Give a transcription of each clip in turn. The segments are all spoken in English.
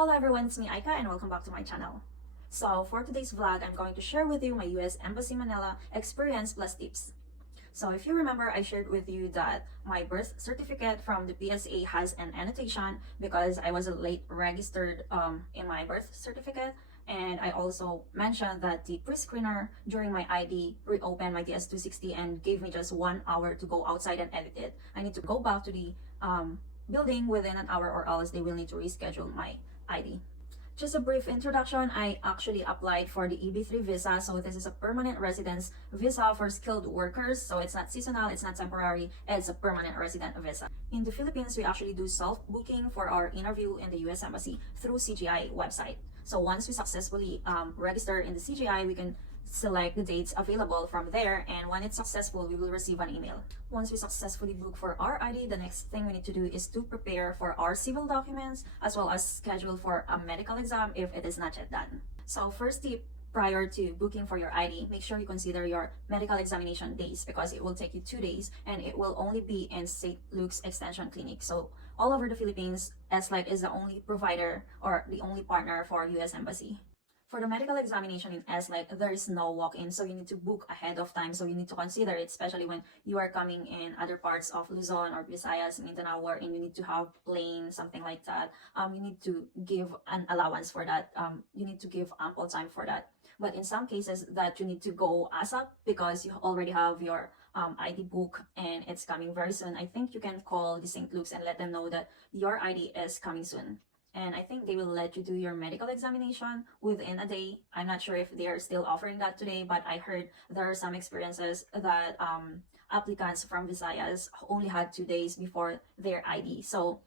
Hello everyone, it's me Aika and welcome back to my channel. So for today's vlog, I'm going to share with you my US Embassy Manila experience plus tips. So if you remember, I shared with you that my birth certificate from the PSA has an annotation because I was late registered in my birth certificate. And I also mentioned that the pre-screener during my ID reopened my DS-260 and gave me just 1 hour to go outside and edit it. I need to go back to the building within an hour or else they will need to reschedule my ID. Just a brief introduction, I actually applied for the EB3 Visa. So this is a permanent residence visa for skilled workers. So it's not seasonal, it's not temporary, it's a permanent resident visa. In the Philippines, we actually do self-booking for our interview in the US Embassy through CGI website. So once we successfully register in the CGI, we can select the dates available from there, and when it's successful, we will receive an email. Once we successfully book for our ID, the next thing we need to do is to prepare for our civil documents as well as schedule for a medical exam if it is not yet done. So first tip, prior to booking for your ID, make sure you consider your medical examination days because it will take you 2 days and it will only be in St. Luke's Extension Clinic. So all over the Philippines, NCLEX is the only provider or the only partner for US Embassy. For the medical examination in NCLEX, there is no walk-in, so you need to book ahead of time. So you need to consider it, especially when you are coming in other parts of Luzon or Visayas, Mindanao, wherein you need to have plane, something like that. You need to give an allowance for that. You need to give ample time for that. But in some cases that you need to go ASAP because you already have your ID book and it's coming very soon, I think you can call the St. Luke's and let them know that your ID is coming soon. And I think they will let you do your medical examination within a day. I'm not sure if they are still offering that today, but I heard there are some experiences that applicants from Visayas only had 2 days before their ID. So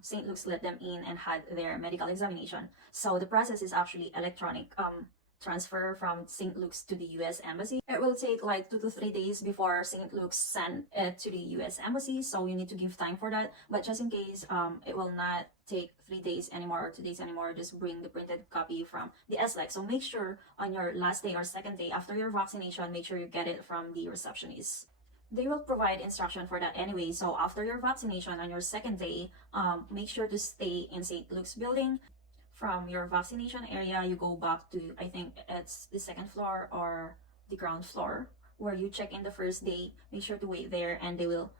St. Luke's let them in and had their medical examination. So the process is actually electronic. Transfer from St. Luke's to the US Embassy. It will take like 2 to 3 days before St. Luke's send it to the US Embassy, so you need to give time for that. But just in case it will not take 3 days anymore or 2 days anymore, just bring the printed copy from the NCLEX. So make sure on your last day or second day after your vaccination, make sure you get it from the receptionist. They will provide instruction for that anyway. So after your vaccination on your second day, make sure to stay in St. Luke's building. From your vaccination area, you go back to, I think it's the second floor or the ground floor, where you check in the first day. Make sure to wait there and they will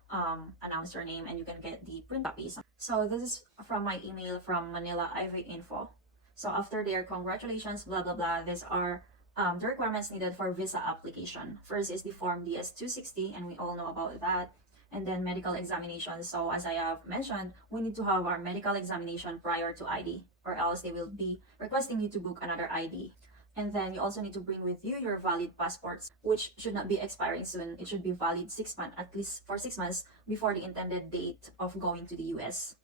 announce your name and you can get the print copies. So this is from my email from Manila IV Info. So after their congratulations, blah, blah, blah, these are the requirements needed for visa application. First is the form DS-260, and we all know about that. And then medical examination. So as I have mentioned, we need to have our medical examination prior to ID, or else they will be requesting you to book another ID. And then you also need to bring with you your valid passports, which should not be expiring soon. It should be valid 6 months, at least for 6 months before the intended date of going to the US.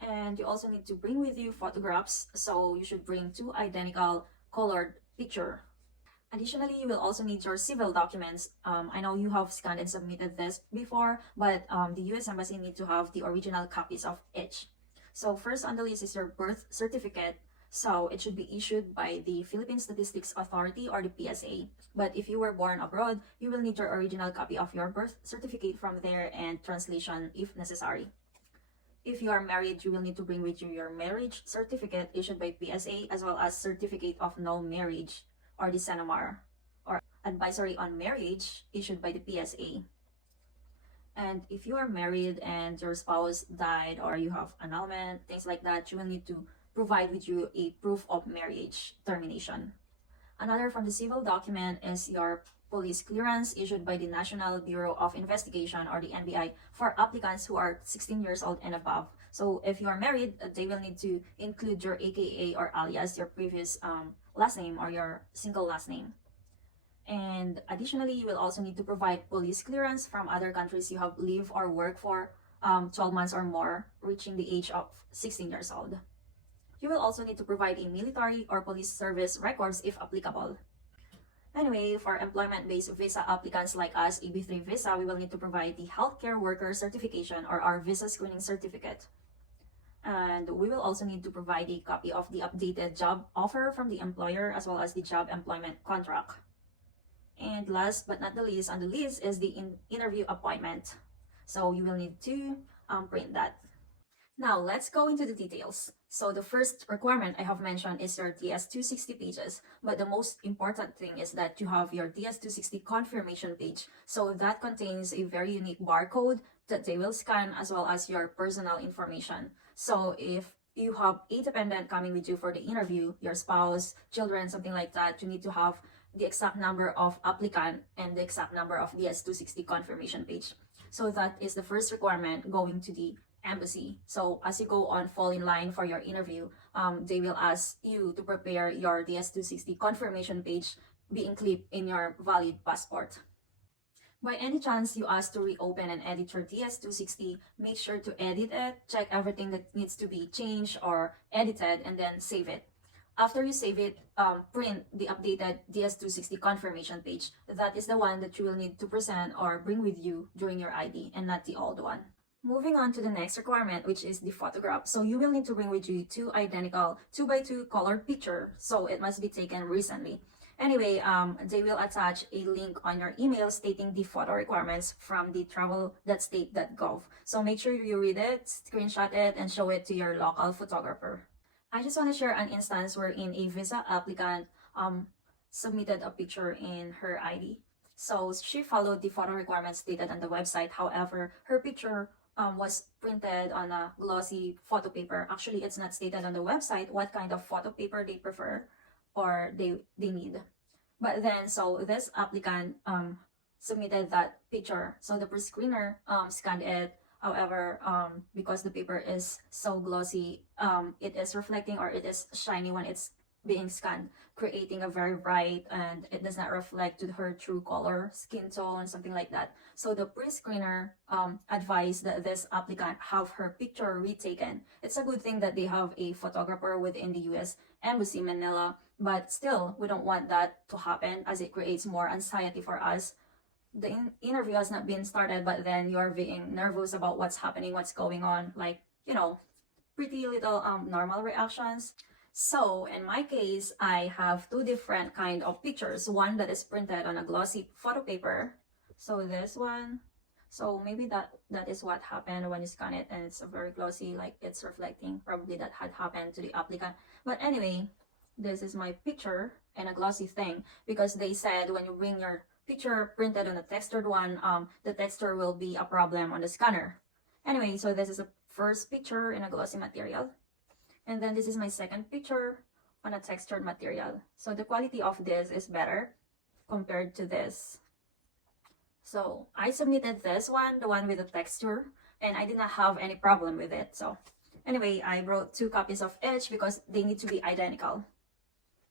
And you also need to bring with you photographs. So you should bring 2 identical colored pictures. Additionally, you will also need your civil documents. I know you have scanned and submitted this before, but the US Embassy need to have the original copies of each. So first on the list is your birth certificate. So it should be issued by the Philippine Statistics Authority or the PSA. But if you were born abroad, you will need your original copy of your birth certificate from there and translation if necessary. If you are married, you will need to bring with you your marriage certificate issued by PSA as well as certificate of no marriage, or the CENOMAR, or advisory on marriage issued by the PSA. And if you are married and your spouse died or you have annulment, things like that, you will need to provide with you a proof of marriage termination. Another from the civil document is your police clearance issued by the National Bureau of Investigation or the NBI for applicants who are 16 years old and above. So if you are married, they will need to include your AKA or alias, your previous last name or your single last name. And additionally, you will also need to provide police clearance from other countries you have lived or worked for 12 months or more, reaching the age of 16 years old. You will also need to provide a military or police service records if applicable. Anyway, for employment-based visa applicants like us, EB3 Visa, we will need to provide the healthcare worker certification or our visa screening certificate. And we will also need to provide a copy of the updated job offer from the employer as well as the job employment contract. And last but not the least on the list is the interview appointment. So you will need to print that. Now let's go into the details. So the first requirement I have mentioned is your DS-260 pages, but the most important thing is that you have your DS-260 confirmation page. So that contains a very unique barcode that they will scan, as well as your personal information. So if you have a dependent coming with you for the interview, your spouse, children, something like that, you need to have the exact number of applicant and the exact number of DS-260 confirmation page. So that is the first requirement going to the embassy. So as you go on, fall in line for your interview, they will ask you to prepare your DS-260 confirmation page being clipped in your valid passport. By any chance you ask to reopen and edit your DS-260, make sure to edit it, check everything that needs to be changed or edited, and then save it. After you save it, print the updated DS-260 confirmation page. That is the one that you will need to present or bring with you during your ID, and not the old one. Moving on to the next requirement, which is the photograph. So you will need to bring with you two identical 2x2 colored picture. So it must be taken recently. Anyway, they will attach a link on your email stating the photo requirements from the travel.state.gov. So make sure you read it, screenshot it, and show it to your local photographer. I just want to share an instance wherein a visa applicant submitted a picture in her ID. So she followed the photo requirements stated on the website. However, her picture was printed on a glossy photo paper. Actually, it's not stated on the website what kind of photo paper they prefer or they need. But then, so this applicant submitted that picture. So the pre-screener scanned it. However, because the paper is so glossy, it is reflecting, or it is shiny when it's being scanned, creating a very bright, and it does not reflect to her true color, skin tone, something like that. So the pre-screener advised that this applicant have her picture retaken. It's a good thing that they have a photographer within the US Embassy Manila, but still, we don't want that to happen, as it creates more anxiety for us. The interview has not been started, but then you're being nervous about what's happening, what's going on, like, you know, pretty little normal reactions. So in my case, I have two different kind of pictures. One that is printed on a glossy photo paper. So this one. So maybe that is what happened when you scan it, and it's a very glossy, like it's reflecting. Probably that had happened to the applicant. But anyway, this is my picture and a glossy thing, because they said when you bring your picture printed on a textured one, the texture will be a problem on the scanner. Anyway, so this is a first picture in a glossy material. And then this is my second picture on a textured material. So the quality of this is better compared to this. So I submitted this one, the one with the texture, and I did not have any problem with it. So anyway, I brought 2 copies of each because they need to be identical.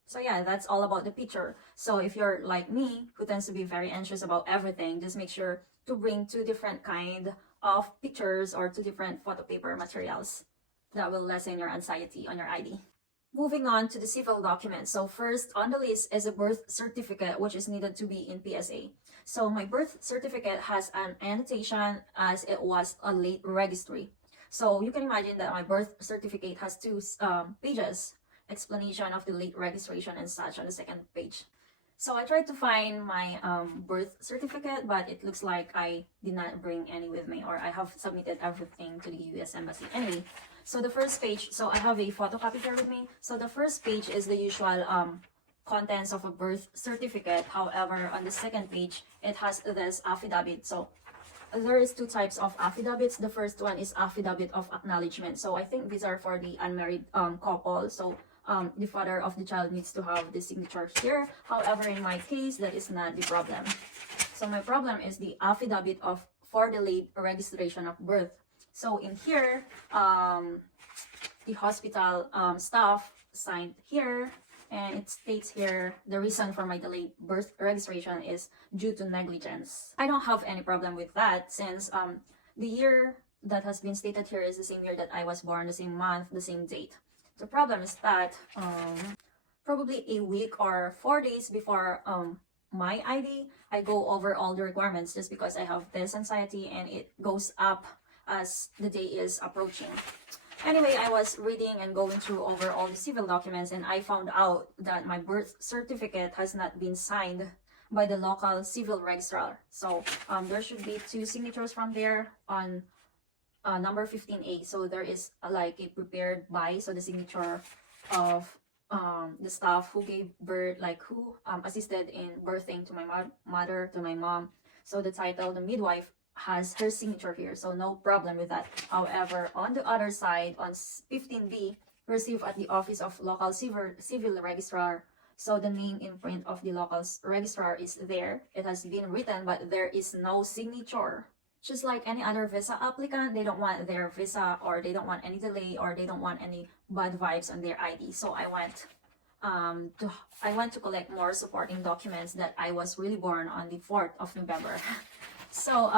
So yeah, that's all about the picture. So if you're like me, who tends to be very anxious about everything, just make sure to bring 2 different kind of pictures or 2 different photo paper materials. That will lessen your anxiety on your ID. Moving on to the civil documents. So first on the list is a birth certificate, which is needed to be in PSA. So my birth certificate has an annotation, as it was a late registry. So you can imagine that my birth certificate has 2 pages, explanation of the late registration and such on the second page. So I tried to find my birth certificate, but it looks like I did not bring any with me, or I have submitted everything to the US Embassy. Anyway, so the first page, so I have a photocopy here with me. So the first page is the usual contents of a birth certificate. However, on the second page, it has this affidavit. So there is 2 types of affidavits. The first one is affidavit of acknowledgement. So I think these are for the unmarried couple. So the father of the child needs to have the signature here. However, in my case, that is not the problem. So my problem is the affidavit of for the late registration of birth. So in here, the hospital staff signed here, and it states here the reason for my delayed birth registration is due to negligence. I don't have any problem with that, since the year that has been stated here is the same year that I was born, the same month, the same date. The problem is that probably a week or 4 days before my ID, I go over all the requirements, just because I have this anxiety and it goes up as the day is approaching. Anyway, I was reading and going through over all the civil documents, and I found out that my birth certificate has not been signed by the local civil registrar. So there should be 2 signatures from there on number 15A. So there is like a prepared by, so the signature of the staff who gave birth, like who assisted in birthing to my mother, to my mom. So the title, the midwife, has her signature here, so no problem with that. However, on the other side, on 15B, received at the office of local civil registrar, so the name imprint of the local registrar is there. It has been written, but there is no signature. Just like any other visa applicant, they don't want their visa, or they don't want any delay, or they don't want any bad vibes on their ID. So I went to collect more supporting documents that I was really born on the 4th of November. So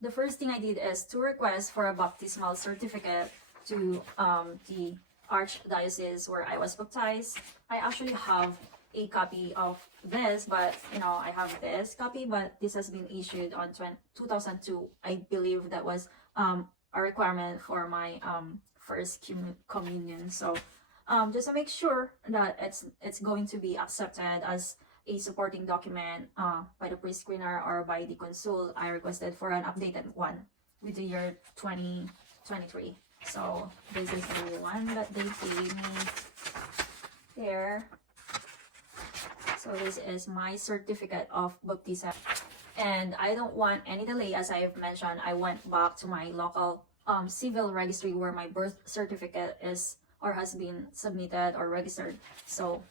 the first thing I did is to request for a baptismal certificate to the archdiocese where I was baptized. I actually have a copy of this, but I have this copy, but this has been issued on 2002. I believe that was a requirement for my first communion. So just to make sure that it's going to be accepted as a supporting document by the pre-screener or by the consul, I requested for an updated one with the year 2023. So this is the one that they gave me there. So this is my certificate of baptism, and I don't want any delay. As I have mentioned, I went back to my local civil registry where my birth certificate is or has been submitted or registered. So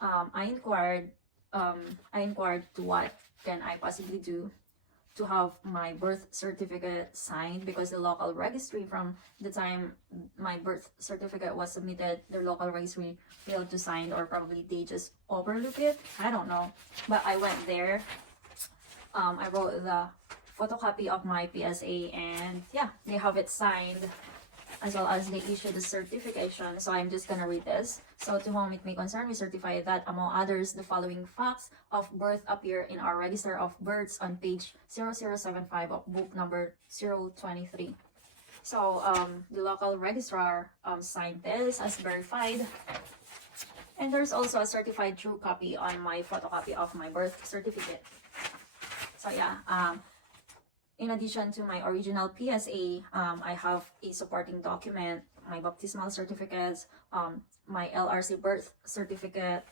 I inquired to what can I possibly do to have my birth certificate signed, because the local registry, from the time my birth certificate was submitted, the local registry failed to sign, or probably they just overlook it. I don't know. But I went there. I wrote the photocopy of my PSA, and yeah, they have it signed, as well as they issued the certification. So I'm just gonna read this. So to whom it may concern, we certify that among others, the following facts of birth appear in our register of births on page 0075 of book number 023. So the local registrar signed this as verified. And there's also a certified true copy on my photocopy of my birth certificate. So yeah, in addition to my original PSA, I have a supporting document, my baptismal certificates, my LRC birth certificate,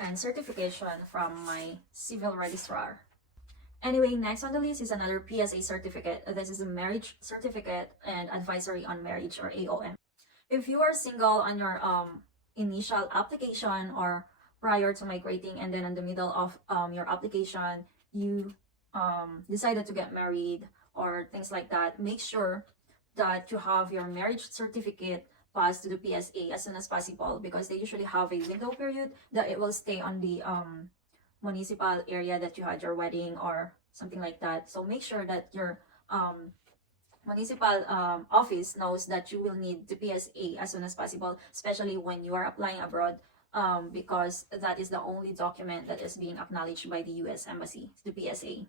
and certification from my civil registrar. Anyway, next on the list is another PSA certificate. This is a marriage certificate and advisory on marriage, or AOM. If you are single on your initial application or prior to migrating, and then in the middle of your application, you decided to get married or things like that, make sure that you have your marriage certificate passed to the PSA as soon as possible, because they usually have a window period that it will stay on the municipal area that you had your wedding or something like that. So make sure that your municipal office knows that you will need the PSA as soon as possible, especially when you are applying abroad, because that is the only document that is being acknowledged by the US Embassy, the PSA.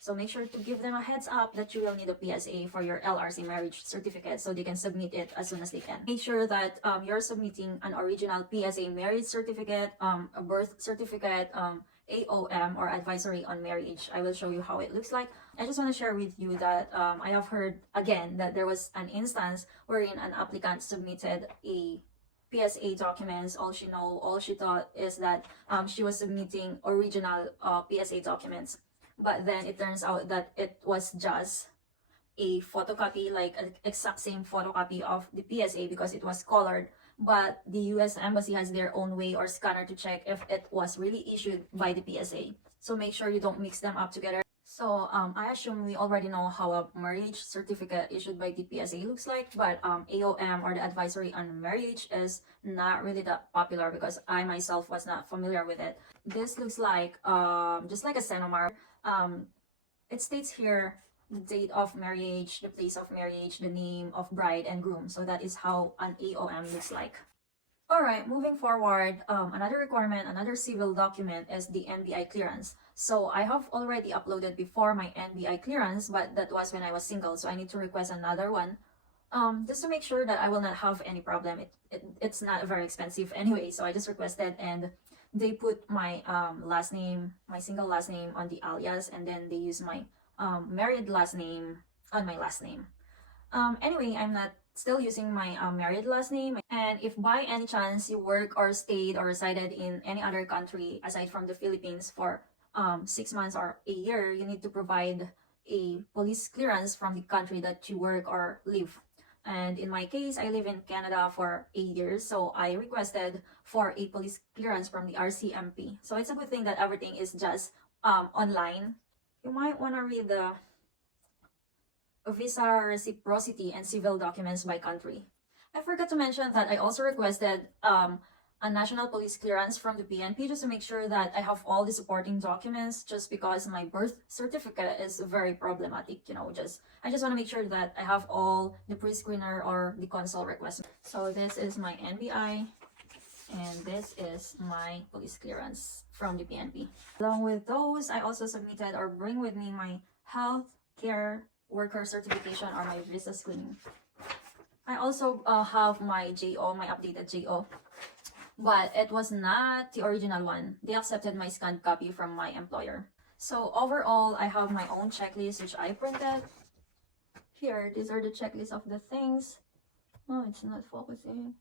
So make sure to give them a heads up that you will need a PSA for your LRC marriage certificate, so they can submit it as soon as they can. Make sure that you're submitting an original PSA marriage certificate, a birth certificate, AOM, or advisory on marriage. I will show you how it looks like. I just want to share with you that I have heard again that there was an instance wherein an applicant submitted a PSA documents. All she thought is that she was submitting original PSA documents. But then it turns out that it was just a photocopy, like an exact same photocopy of the PSA, because it was colored. But the US Embassy has their own way or scanner to check if it was really issued by the PSA. So make sure you don't mix them up together. So I assume we already know how a marriage certificate issued by the PSA looks like, but AOM, or the advisory on marriage, is not really that popular because I myself was not familiar with it. This looks like just like a Senomar. It states here the date of marriage, the place of marriage, the name of bride and groom. So that is how an AOM looks like. Alright, moving forward, another requirement, another civil document is the NBI clearance. So I have already uploaded before my NBI clearance, but that was when I was single, so I need to request another one. Just to make sure that I will not have any problem. It's not very expensive anyway, so I just requested, and they put my last name, my single last name on the alias, and then they use my married last name on my last name. Anyway, I'm not still using my married last name. And if by any chance you work or stayed or resided in any other country aside from the Philippines for 6 months or a year, you need to provide a police clearance from the country that you work or live. And in my case, I live in Canada for 8 years, so I requested for a police clearance from the RCMP. So it's a good thing that everything is just online. You might want to read the visa reciprocity and civil documents by country. I forgot to mention that I also requested a national police clearance from the PNP just to make sure that I have all the supporting documents, just because my birth certificate is very problematic, I just want to make sure that I have all the pre-screener or the consul request. So this is my NBI and this is my police clearance from the PNP. Along with those, I also submitted or bring with me my health care worker certification or my visa screening. I also have my JO, my updated JO, but it was not the original one. They accepted my scanned copy from my employer. So overall, I have my own checklist which I printed. Here, these are the checklist of the things. Oh, it's not focusing.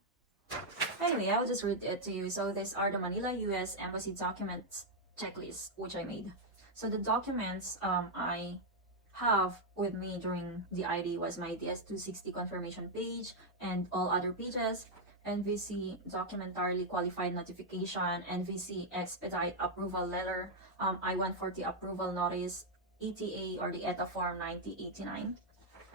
Anyway, I'll just read it to you. So these are the Manila US Embassy documents checklist which I made. So the documents I have with me during the ID was my DS-260 confirmation page and all other pages, NVC documentarily qualified notification, NVC expedite approval letter, I-140 approval notice, ETA or the ETA form 9089.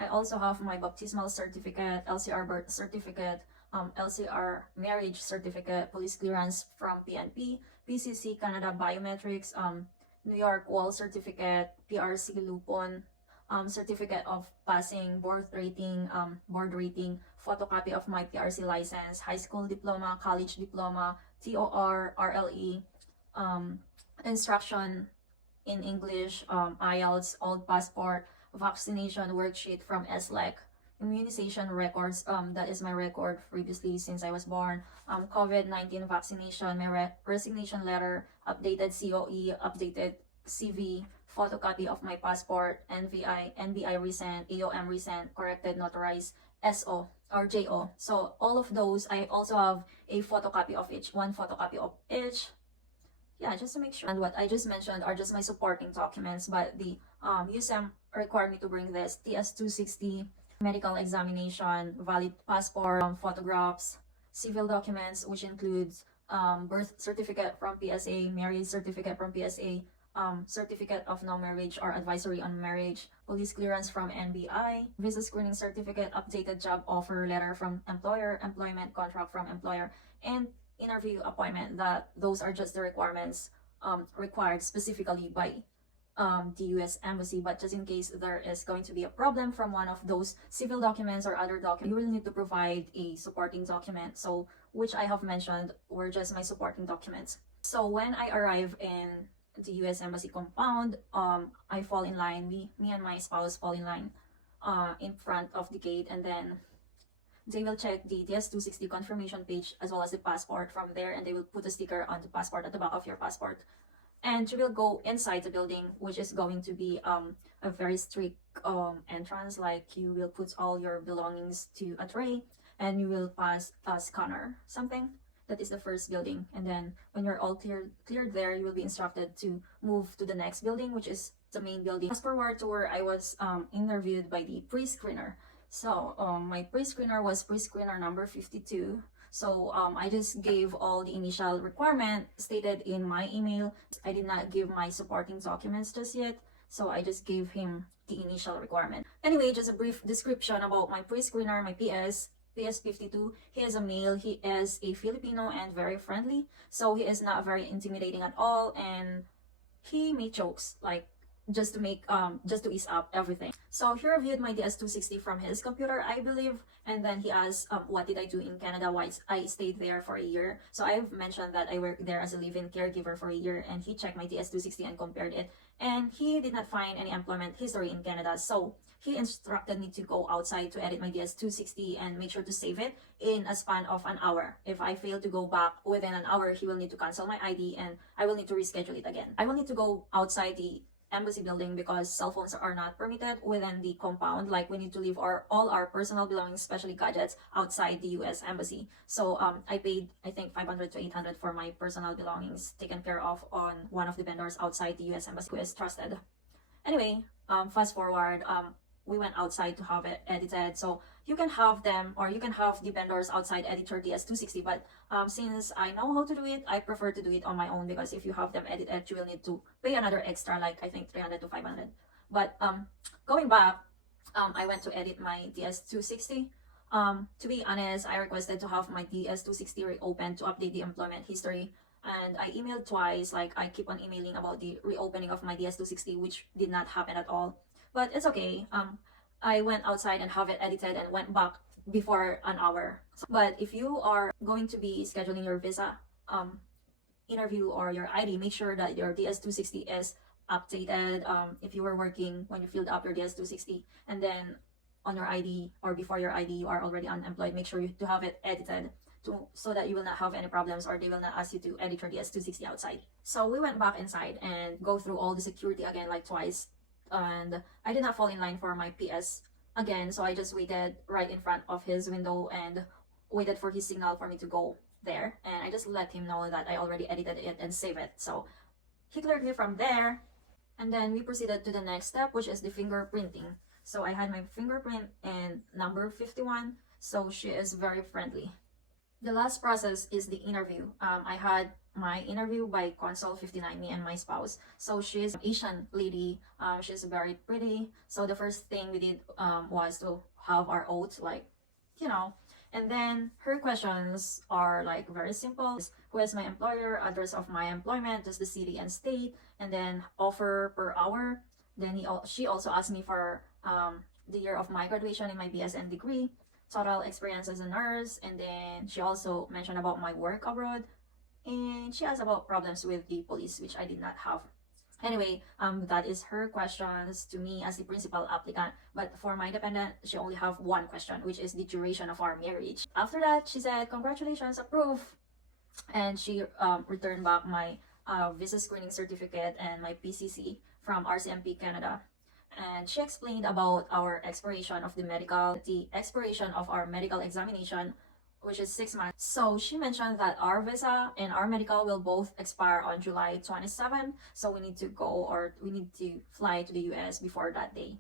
I also have my baptismal certificate, LCR birth certificate, LCR marriage certificate, police clearance from PNP, PCC Canada biometrics, New York wall certificate, PRC Lupon, certificate of passing, board rating, photocopy of my PRC license, high school diploma, college diploma, TOR, RLE, instruction in English, IELTS, old passport, vaccination worksheet from NCLEX, immunization records, that is my record previously since I was born, COVID-19 vaccination, my resignation letter, updated COE, updated CV, photocopy of my passport, NBI recent, AOM recent, corrected notarized SO or JO. So all of those, I also have a photocopy of each, one photocopy of each. Yeah, just to make sure. And what I just mentioned are just my supporting documents, but the USEM required me to bring this DS-260, medical examination, valid passport, photographs, civil documents, which includes birth certificate from PSA, marriage certificate from PSA, certificate of no marriage or advisory on marriage, police clearance from NBI, visa screening certificate, updated job offer letter from employer, employment contract from employer, and interview appointment. That those are just the requirements required specifically by the US Embassy. But just in case there is going to be a problem from one of those civil documents or other documents, you will need to provide a supporting document. So which I have mentioned were just my supporting documents. So when I arrive in the US Embassy compound, I fall in line, me and my spouse fall in line in front of the gate, and then they will check the DS-260 confirmation page as well as the passport from there, and they will put a sticker on the passport at the back of your passport. And you will go inside the building, which is going to be a very strict entrance. Like, you will put all your belongings to a tray and you will pass a scanner, something. That is the first building, and then when you're all cleared there, you will be instructed to move to the next building, which is the main building. As per our tour, I was interviewed by the pre-screener. So my pre-screener was pre-screener number 52. So I just gave all the initial requirement stated in my email. I did not give my supporting documents just yet, so I just gave him the initial requirement. Anyway, just a brief description about my pre-screener, my PS52. He is a male, he is a Filipino and very friendly, so he is not very intimidating at all, and he made jokes like just to ease up everything. So he reviewed my DS-260 from his computer, I believe, and then he asked what did I do in Canada, why I stayed there for a year. So I've mentioned that I worked there as a live-in caregiver for a year, and he checked my DS-260 and compared it, and he did not find any employment history in Canada. So he instructed me to go outside to edit my DS-260 and make sure to save it in a span of an hour. If I fail to go back within an hour, he will need to cancel my ID and I will need to reschedule it again. I will need to go outside the embassy building because cell phones are not permitted within the compound. Like, we need to leave all our personal belongings, especially gadgets, outside the US embassy. So I paid, I think, 500 to 800 for my personal belongings taken care of on one of the vendors outside the US embassy who is trusted. Anyway, fast forward, we went outside to have it edited. So you can have them, or you can have the vendors outside edit your DS-260, but since I know how to do it, I prefer to do it on my own, because if you have them edited, you will need to pay another extra, like I think 300 to 500. But going back, I went to edit my DS-260. To be honest, I requested to have my DS-260 reopened to update the employment history. And I emailed twice, like I keep on emailing about the reopening of my DS-260, which did not happen at all. But it's okay. I went outside and have it edited and went back before an hour. But if you are going to be scheduling your visa interview or your ID, make sure that your DS-260 is updated. If you were working when you filled up your DS-260, and then on your ID or before your ID you are already unemployed, make sure you to have it edited so that you will not have any problems, or they will not ask you to edit your DS-260 outside. So we went back inside and go through all the security again, like twice. And I did not fall in line for my PS again, so I just waited right in front of his window and waited for his signal for me to go there, and I just let him know that I already edited it and saved it. So he cleared me from there, and then we proceeded to the next step, which is the fingerprinting. So I had my fingerprint in number 51, so she is very friendly. The last process is the interview. I had my interview by Consul 59, me and my spouse. So she's an Asian lady. She's very pretty. So the first thing we did was to have our oath, like, you know. And then her questions are like very simple. Who is my employer, address of my employment, just the city and state, and then offer per hour. Then she also asked me for the year of my graduation in my BSN degree, total experience as a nurse, and then she also mentioned about my work abroad, and she asked about problems with the police, which I did not have. Anyway, that is her questions to me as the principal applicant. But for my dependent, she only have one question, which is the duration of our marriage. After that, she said, "Congratulations, approved." And she returned back my visa screening certificate and my PCC from RCMP Canada. And she explained about our expiration of the expiration of our medical examination, which is 6 months. So she mentioned that our visa and our medical will both expire on July 27. So we need to go, or we need to fly to the US before that day.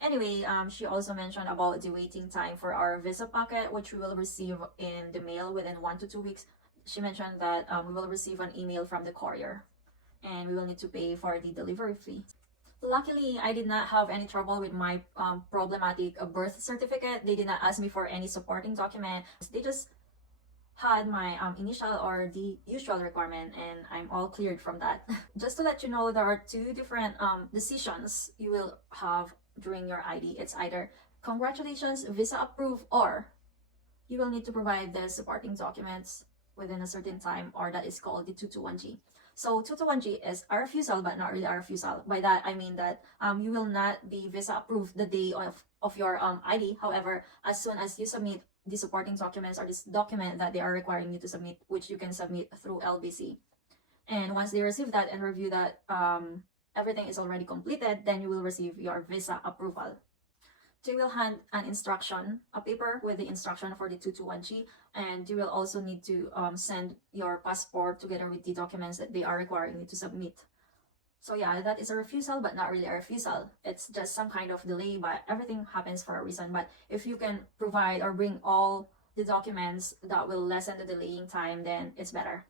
Anyway, she also mentioned about the waiting time for our visa packet, which we will receive in the mail within 1 to 2 weeks. She mentioned that we will receive an email from the courier, and we will need to pay for the delivery fee. Luckily, I did not have any trouble with my problematic birth certificate. They did not ask me for any supporting document. They just had my initial or the usual requirement, and I'm all cleared from that. Just to let you know, there are two different decisions you will have during your ID. It's either congratulations, visa approved, or you will need to provide the supporting documents within a certain time, or that is called the 221G. So 221G is a refusal, but not really a refusal. By that, I mean that you will not be visa approved the day of your ID. However, as soon as you submit the supporting documents or this document that they are requiring you to submit, which you can submit through LBC. And once they receive that and review that everything is already completed, then you will receive your visa approval. They will hand an instruction, a paper with the instruction for the 221G, and you will also need to send your passport together with the documents that they are requiring you to submit. So yeah, that is a refusal, but not really a refusal. It's just some kind of delay, but everything happens for a reason. But if you can provide or bring all the documents that will lessen the delaying time, then it's better.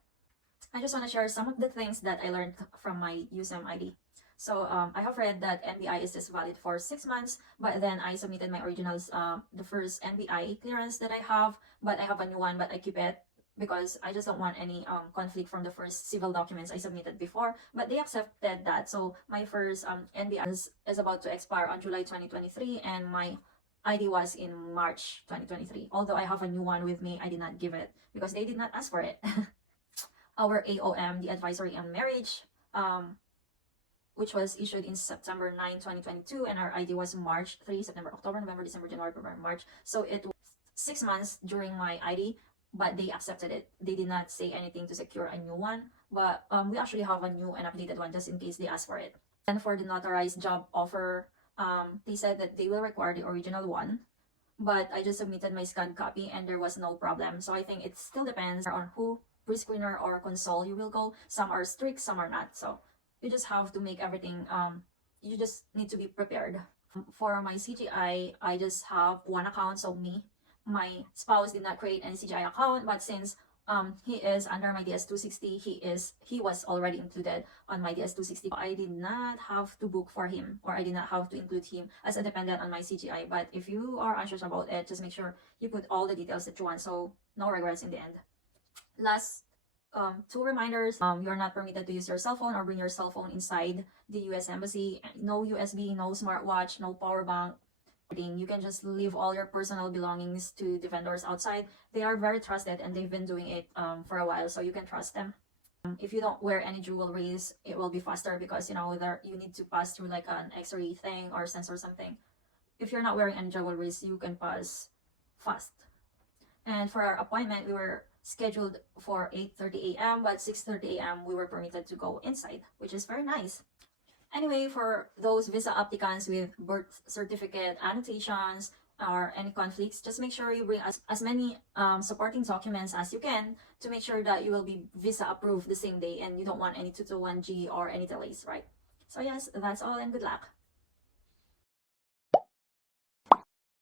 I just want to share some of the things that I learned from my USEM ID. So I have read that NBI is just valid for 6 months, but then I submitted my originals, the first NBI clearance that I have, but I have a new one, but I keep it because I just don't want any conflict from the first civil documents I submitted before, but they accepted that. So my first NBI is about to expire on July 2023, and my ID was in March 2023. Although I have a new one with me, I did not give it because they did not ask for it. Our AOM, the Advisory on Marriage, which was issued in September 9, 2022, and our ID was March 3, September, October, November, December, January, February, March. So it was 6 months during my ID, but they accepted it. They did not say anything to secure a new one, but we actually have a new and updated one just in case they ask for it. And for the notarized job offer, they said that they will require the original one, but I just submitted my scanned copy and there was no problem. So I think it still depends on who pre-screener or console you will go. Some are strict, some are not. So you just have to make everything, you just need to be prepared. For my CGI, I just have one account, so me. My spouse did not create any CGI account, but since he is under my DS-260, he was already included on my DS-260. I did not have to book for him, or I did not have to include him as a dependent on my CGI. But if you are anxious about it, just make sure you put all the details that you want, so no regrets in the end. Last two reminders: you're not permitted to use your cell phone or bring your cell phone inside the US Embassy. No USB, no smartwatch, no power bank. You can just leave all your personal belongings to the vendors outside. They are very trusted and they've been doing it for a while, so you can trust them. If you don't wear any jewelries, it will be faster because you need to pass through like an x-ray thing or sensor something. If you're not wearing any jewelries, you can pass fast. And for our appointment, we were scheduled for 8:30 a.m. but 6:30 a.m. we were permitted to go inside, which is very nice. Anyway, for those visa applicants with birth certificate annotations or any conflicts, just make sure you bring as many supporting documents as you can to make sure that you will be visa approved the same day and you don't want any 221G or any delays, right? So yes, that's all and good luck.